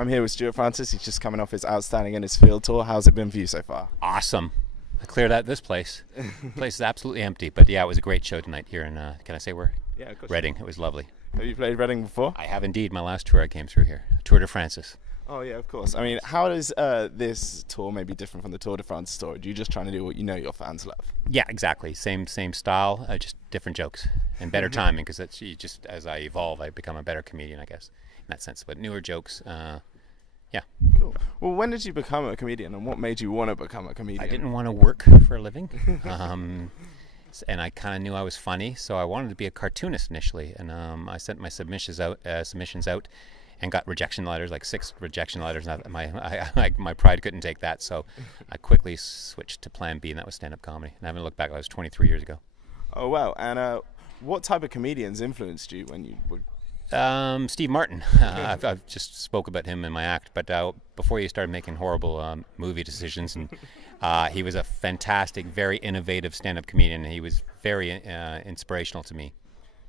I'm here with Stewart Francis. He's just coming off his Outstanding in his field tour. How's it been for you so far? Awesome. I cleared out this place. The place is absolutely empty. But yeah, it was a great show tonight here in, can I say where? Yeah, of course. Reading. It was lovely. Have you played Reading before? I have indeed. My last tour I came through here. Tour de Francis. Oh yeah, of course. I mean, how does this tour maybe different from the Tour de France tour? Do you just trying to do what you know your fans love? Yeah, exactly. Same style, just different jokes and better timing, because that's just as I evolve, I become a better comedian, I guess, in that sense. But newer jokes, yeah. Cool. Well, when did you become a comedian, and what made you want to become a comedian? I didn't want to work for a living, and I kind of knew I was funny, so I wanted to be a cartoonist initially. And I sent my submissions out, and got rejection letters, like 6 rejection letters. And my pride couldn't take that, so I quickly switched to Plan B, and that was stand-up comedy. And I haven't looked back. That was 23 years ago. Oh wow! And what type of comedians influenced you when you were? Steve Martin. I've just spoke about him in my act, but before he started making horrible movie decisions, and he was a fantastic, very innovative stand-up comedian. He was very inspirational to me.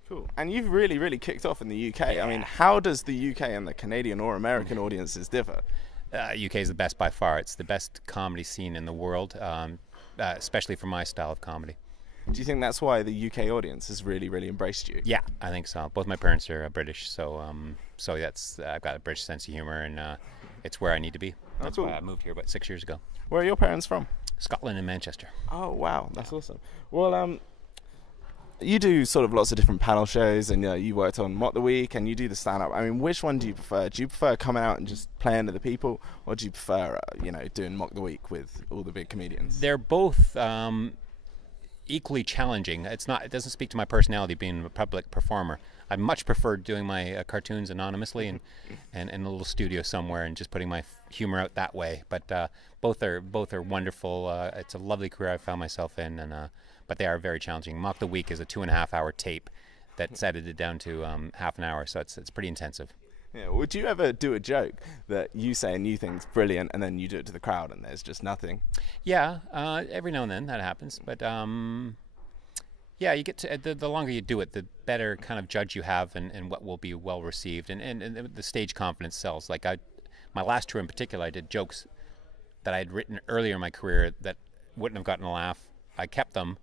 Cool. And you've really, really kicked off in the UK. I mean, how does the UK and the Canadian or American audiences differ? UK is the best by far. It's the best comedy scene in the world, especially for my style of comedy. Do you think that's why the UK audience has really, really embraced you? Yeah, I think so. Both my parents are British, so that's I've got a British sense of humor, and it's where I need to be. That's why I moved here about 6 years ago. Where are your parents from? Scotland and Manchester. Oh wow, that's awesome. Well, you do sort of lots of different panel shows, and you worked on Mock the Week, and you do the stand-up. I mean, which one do you prefer? Do you prefer coming out and just playing to the people, or do you prefer, doing Mock the Week with all the big comedians? They're both equally challenging. It doesn't speak to my personality being a public performer. I much prefer doing my cartoons anonymously and in a little studio somewhere and just putting my humor out that way. But both are wonderful. It's a lovely career I found myself in, but they are very challenging. Mock the Week is a 2.5-hour tape that's edited down to half an hour, so it's pretty intensive. Yeah. Would you ever do a joke that you say and you think's brilliant, and then you do it to the crowd and there's just nothing? Yeah, every now and then that happens. But yeah, you get to the longer you do it, the better kind of judge you have, and what will be well received, and the stage confidence sells. Like my last tour in particular, I did jokes that I had written earlier in my career that wouldn't have gotten a laugh. I kept them.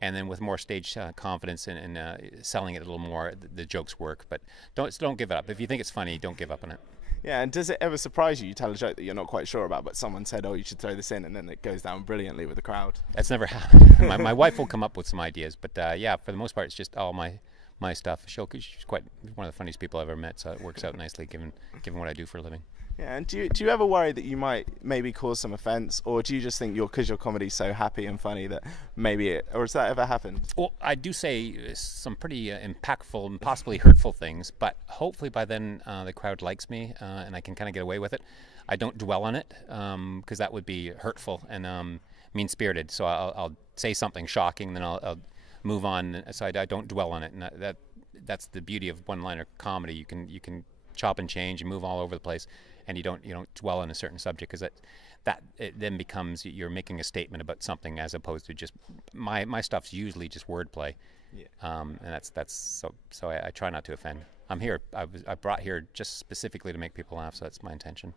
And then with more stage confidence and selling it a little more, the jokes work. But don't give it up. If you think it's funny, don't give up on it. Yeah, and does it ever surprise you? You tell a joke that you're not quite sure about, but someone said, "Oh, you should throw this in," and then it goes down brilliantly with the crowd. That's never happened. my wife will come up with some ideas, but yeah, for the most part, it's just all my stuff. She's quite one of the funniest people I've ever met, so it works out nicely given what I do for a living. Yeah, and do you ever worry that you might maybe cause some offence, or do you just think because your comedy's so happy and funny that or has that ever happened? Well, I do say some pretty impactful and possibly hurtful things, but hopefully by then the crowd likes me and I can kind of get away with it. I don't dwell on it because that would be hurtful and mean-spirited. So I'll say something shocking, then I'll move on. So I don't dwell on it, and that's the beauty of one-liner comedy. You can chop and change and move all over the place. And you don't dwell on a certain subject, because that it then becomes you're making a statement about something as opposed to just my stuff's usually just wordplay. Yeah. And that's so I try not to offend. I'm here. I brought here just specifically to make people laugh, so that's my intention.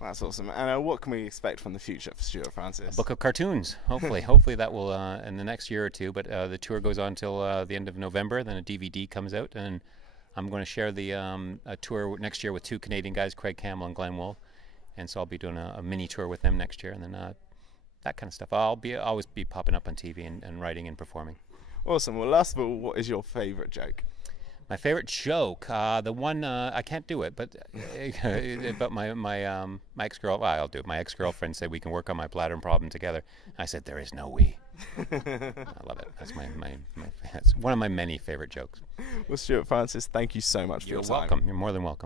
That's awesome. And what can we expect from the future for Stewart Francis? A book of cartoons, hopefully that will in the next year or two. But the tour goes on until the end of November. Then a DVD comes out, and I'm going to share the a tour next year with 2 Canadian guys, Craig Campbell and Glenn Wool, and so I'll be doing a mini tour with them next year, and then that kind of stuff. I'll always be popping up on TV and writing and performing. Awesome. Well, last of all, what is your favorite joke? My favorite joke, the one I can't do it, but about my ex-girl. Well, I'll do it. My ex-girlfriend said we can work on my bladder problem together. I said there is no we. I love it. That's that's one of my many favorite jokes. Well, Stewart Francis, thank you so much for your time. You're welcome. You're more than welcome.